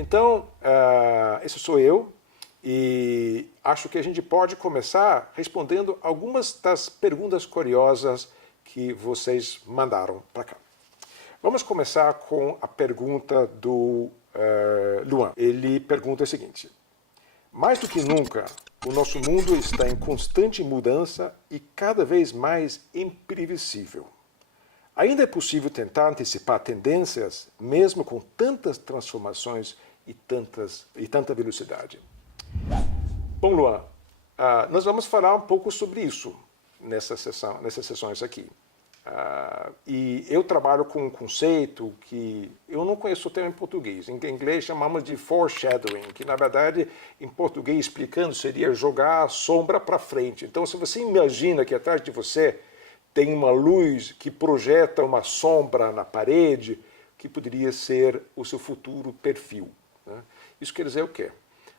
Então, esse sou eu e acho que a gente pode começar respondendo algumas das perguntas curiosas que vocês mandaram para cá. Vamos começar com a pergunta do Luan. Ele pergunta o seguinte: mais do que nunca, o nosso mundo está em constante mudança e cada vez mais imprevisível. Ainda é possível tentar antecipar tendências, mesmo com tantas transformações e tanta velocidade? Bom, Luan, nós vamos falar um pouco sobre isso nessas sessões aqui. E eu trabalho com um conceito que eu não conheço o termo em português. Em inglês chamamos de foreshadowing, que na verdade em português explicando seria jogar a sombra para frente. Então se você imagina que atrás de você tem uma luz que projeta uma sombra na parede, que poderia ser o seu futuro perfil, né? Isso quer dizer o quê?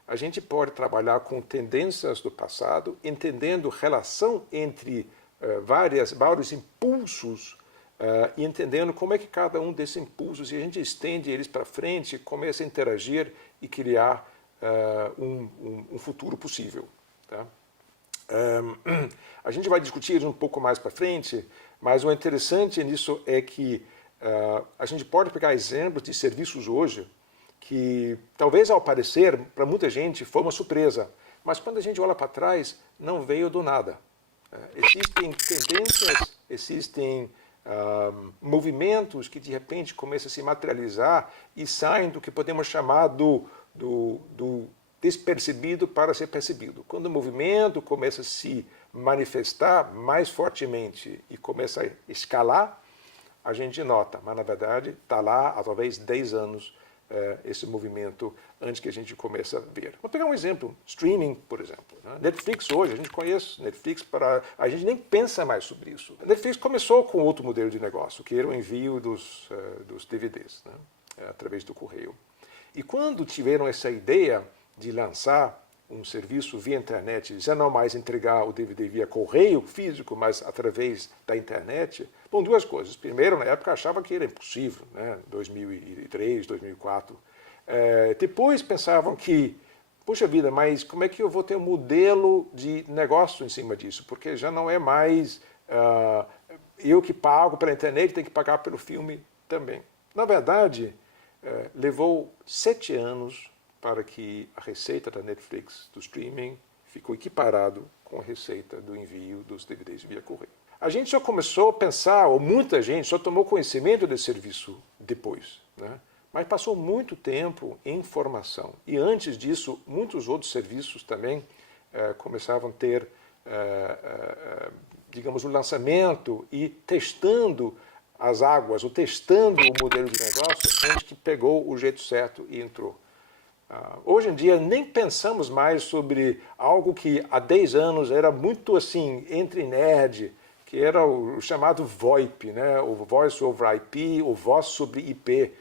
A gente pode trabalhar com tendências do passado, entendendo relação entre vários impulsos e entendendo como é que cada um desses impulsos, e a gente estende eles para frente, começa a interagir e criar um futuro possível. Tá? A gente vai discutir um pouco mais para frente, mas o interessante nisso é que a gente pode pegar exemplos de serviços hoje que talvez ao aparecer para muita gente foi uma surpresa, mas quando a gente olha para trás não veio do nada. Existem tendências, existem movimentos que de repente começam a se materializar e saem do que podemos chamar do despercebido para ser percebido. Quando o movimento começa a se manifestar mais fortemente e começa a escalar, a gente nota, mas na verdade está lá há talvez 10 anos esse movimento antes que a gente comece a ver. Vou pegar um exemplo, streaming, por exemplo. Né? Netflix hoje, a gente conhece Netflix, a gente nem pensa mais sobre isso. Netflix começou com outro modelo de negócio, que era o envio dos DVDs, né? Através do correio. E quando tiveram essa ideia de lançar um serviço via internet, já não mais entregar o DVD via correio físico, mas através da internet, bom, duas coisas. Primeiro, na época, achava que era impossível, né? 2003, 2004. Depois pensavam que, puxa vida, mas como é que eu vou ter um modelo de negócio em cima disso? Porque já não é mais eu que pago pela internet, tenho que pagar pelo filme também. Na verdade, levou 7 anos para que a receita da Netflix, do streaming, ficou equiparado com a receita do envio dos DVDs via correio. A gente só começou a pensar, ou muita gente só tomou conhecimento desse serviço depois, né? Mas passou muito tempo em formação. E antes disso, muitos outros serviços também começavam a ter, digamos, o lançamento e testando as águas, ou testando o modelo de negócio, antes que pegou o jeito certo e entrou. Hoje em dia nem pensamos mais sobre algo que há 10 anos era muito assim, entre nerd, que era o chamado VoIP, né? O Voice over IP, o voz sobre IP.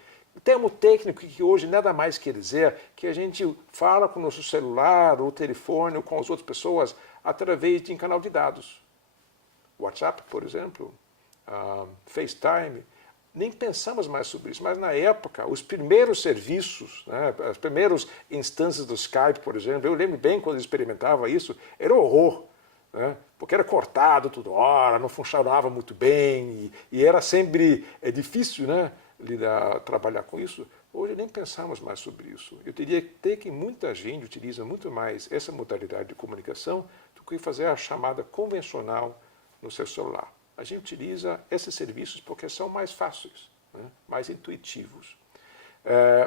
Termo técnico que hoje nada mais quer dizer que a gente fala com o nosso celular, ou telefone, ou com as outras pessoas através de um canal de dados. WhatsApp, por exemplo, FaceTime. Nem pensamos mais sobre isso, mas na época, os primeiros serviços, né, as primeiras instâncias do Skype, por exemplo, eu lembro bem quando eu experimentava isso, era um horror, né, porque era cortado toda hora, não funcionava muito bem, e era sempre difícil, né, trabalhar com isso. Hoje nem pensamos mais sobre isso. Eu diria até que muita gente utiliza muito mais essa modalidade de comunicação do que fazer a chamada convencional no seu celular. A gente utiliza esses serviços porque são mais fáceis, né? Mais intuitivos.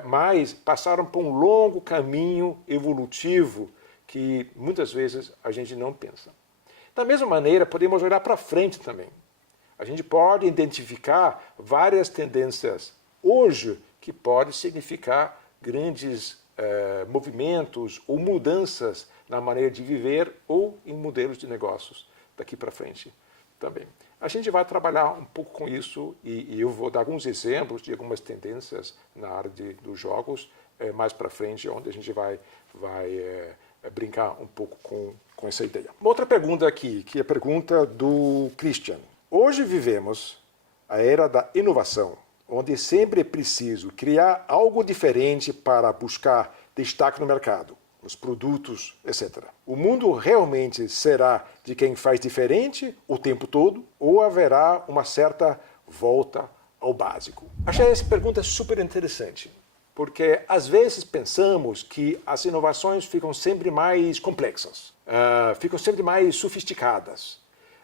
Mas passaram por um longo caminho evolutivo que muitas vezes a gente não pensa. Da mesma maneira, podemos olhar para frente também. A gente pode identificar várias tendências hoje que podem significar grandes movimentos ou mudanças na maneira de viver ou em modelos de negócios daqui para frente também. A gente vai trabalhar um pouco com isso e eu vou dar alguns exemplos de algumas tendências na área dos jogos mais para frente, onde a gente vai brincar um pouco com essa ideia. Uma outra pergunta aqui, que é a pergunta do Christian. Hoje vivemos a era da inovação, onde sempre é preciso criar algo diferente para buscar destaque no mercado, os produtos, etc. O mundo realmente será de quem faz diferente o tempo todo ou haverá uma certa volta ao básico? Achei essa pergunta super interessante, porque às vezes pensamos que as inovações ficam sempre mais complexas, ficam sempre mais sofisticadas.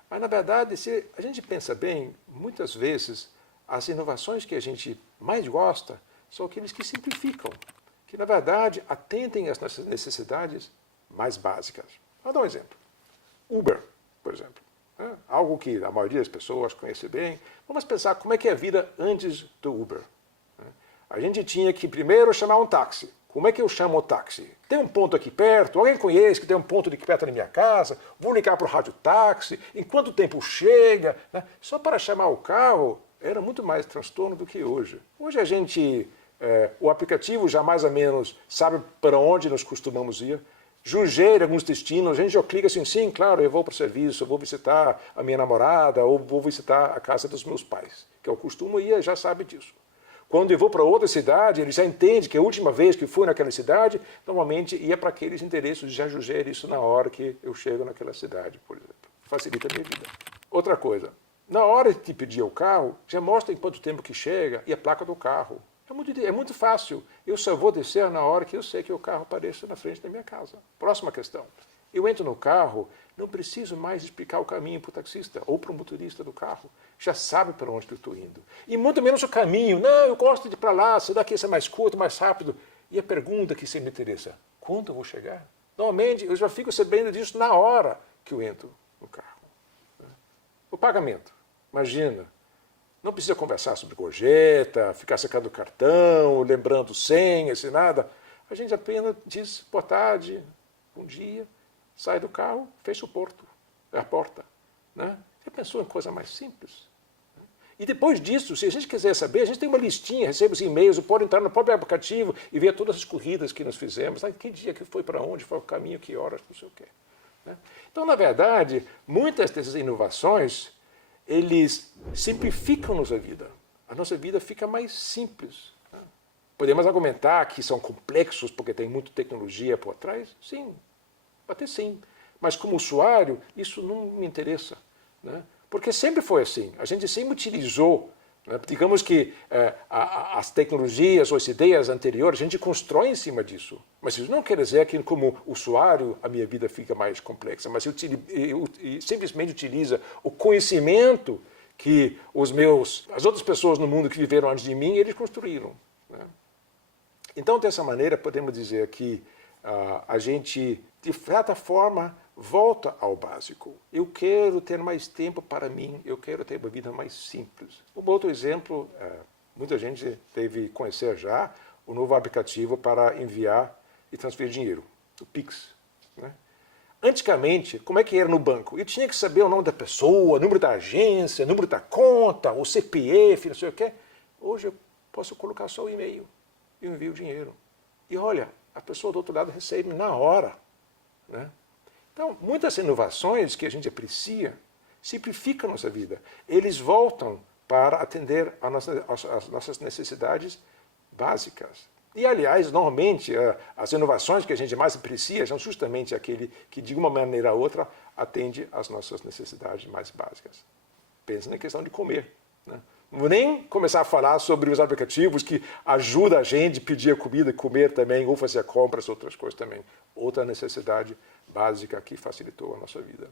Mas, na verdade, se a gente pensa bem, muitas vezes as inovações que a gente mais gosta são aqueles que simplificam, que, na verdade, atendem às nossas necessidades mais básicas. Vou dar um exemplo. Uber, por exemplo. Algo que a maioria das pessoas conhece bem. Vamos pensar como é que é a vida antes do Uber. A gente tinha que primeiro chamar um táxi. Como é que eu chamo o táxi? Tem um ponto aqui perto? Alguém conhece que tem um ponto aqui perto da minha casa? Vou ligar para o rádio táxi? Em quanto tempo chega? Só para chamar o carro era muito mais transtorno do que hoje. Hoje a gente, o aplicativo já mais ou menos sabe para onde nós costumamos ir. Sugerir alguns destinos, a gente já clica assim, sim, claro, eu vou para o serviço, eu vou visitar a minha namorada ou vou visitar a casa dos meus pais, que eu costumo ir e já sabe disso. Quando eu vou para outra cidade, ele já entende que a última vez que fui naquela cidade, normalmente ia para aqueles endereços, já sugere isso na hora que eu chego naquela cidade, por exemplo. Facilita a minha vida. Outra coisa, na hora de pedir o carro, já mostra em quanto tempo que chega e a placa do carro. É muito fácil. Eu só vou descer na hora que eu sei que o carro apareça na frente da minha casa. Próxima questão. Eu entro no carro, não preciso mais explicar o caminho para o taxista ou para o motorista do carro. Já sabe para onde eu estou indo. E muito menos o caminho. Não, eu gosto de ir para lá, será que isso é mais curto, mais rápido? E a pergunta que sempre me interessa, quando eu vou chegar? Normalmente, eu já fico sabendo disso na hora que eu entro no carro. O pagamento. Imagina, não precisa conversar sobre gorjeta, ficar sacando o cartão, lembrando senhas e nada. A gente apenas diz boa tarde, bom dia, sai do carro, fecha a porta. Né? Já pensou em coisa mais simples? E depois disso, se a gente quiser saber, a gente tem uma listinha, recebe os e-mails, pode entrar no próprio aplicativo e ver todas as corridas que nós fizemos, que dia que foi para onde, foi o caminho, que horas, não sei o quê. Né? Então, na verdade, muitas dessas inovações, eles simplificam a vida. A nossa vida fica mais simples. Né? Podemos argumentar que são complexos porque tem muita tecnologia por trás? Sim, até sim. Mas como usuário, isso não me interessa. Né? Porque sempre foi assim. A gente sempre utilizou, né? Digamos que as tecnologias ou as ideias anteriores, a gente constrói em cima disso. Mas isso não quer dizer que, como usuário, a minha vida fica mais complexa. Mas eu simplesmente utiliza o conhecimento que as outras pessoas no mundo que viveram antes de mim, eles construíram. Né? Então, dessa maneira, podemos dizer que a gente, de certa forma, volta ao básico. Eu quero ter mais tempo para mim, eu quero ter uma vida mais simples. Um outro exemplo, muita gente deve conhecer já, o novo aplicativo para enviar e transferir dinheiro, o Pix. Né? Antigamente, como é que era no banco? Eu tinha que saber o nome da pessoa, número da agência, número da conta, o CPF, não sei o quê. Hoje eu posso colocar só o e-mail e envio o dinheiro. E olha, a pessoa do outro lado recebe na hora. Né? Então, muitas inovações que a gente aprecia simplificam a nossa vida. Eles voltam para atender às nossas necessidades básicas. E, aliás, normalmente, as inovações que a gente mais aprecia são justamente aquele que, de uma maneira ou outra, atende às nossas necessidades mais básicas. Pensa na questão de comer. Né? Não vou nem começar a falar sobre os aplicativos que ajudam a gente a pedir a comida e comer também, ou fazer compras, outras coisas também. Outra necessidade básica que facilitou a nossa vida.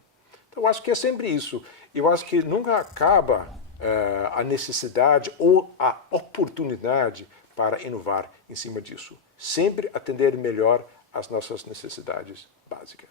Então, eu acho que é sempre isso. Eu acho que nunca acaba a necessidade ou a oportunidade para inovar em cima disso. Sempre atender melhor às nossas necessidades básicas.